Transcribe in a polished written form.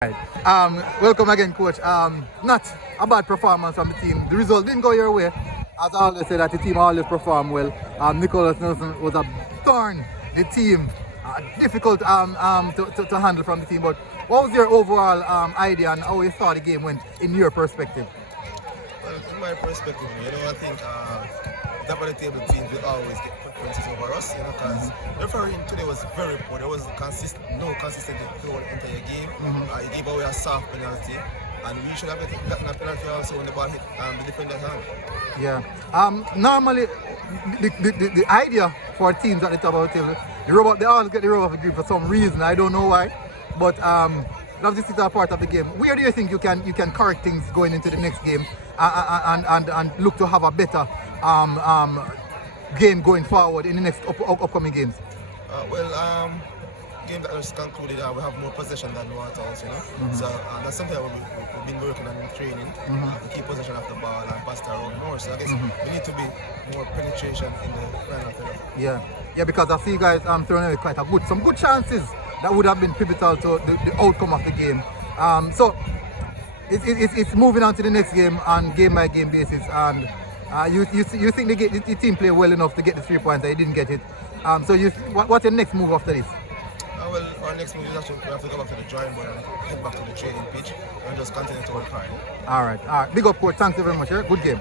Right. Welcome again, coach. Not a bad performance from the team. The result didn't go your way. As I always say that the team always perform well. Nicholas Nelson was a thorn the team. Difficult to handle from the team. But what was your overall idea and how you thought the game went in your perspective? Well, in my perspective, I think top of the table teams will always get preferences over us, because the refereeing today was very poor. There was no consistency throughout the entire game. He gave away a soft penalty, and we should have gotten a penalty also when the ball hit the defender's hand. Yeah. Normally, the idea for teams at the top of the table, they always get the rub of the green for some reason. I don't know why, but this is a part of the game. Where do you think you can correct things going into the next game and look to have a better game going forward in the next upcoming games? Game that just concluded, we have more possession than Waterhouse, So that's something that we've been working on in training, to keep possession of the ball and pass it around more. So I guess we need to be more penetration in the final third. Yeah, because I see you guys throwing away some good chances that would have been pivotal to the outcome of the game. So it's moving on to the next game on game by game basis, and you think the team played well enough to get the 3 points, they didn't get it. So what's your next move after this? Our next move is actually we have to go back to the drawing board and head back to the training pitch and just continue to work hard. All right. Big up, coach. Thanks very much. Good game.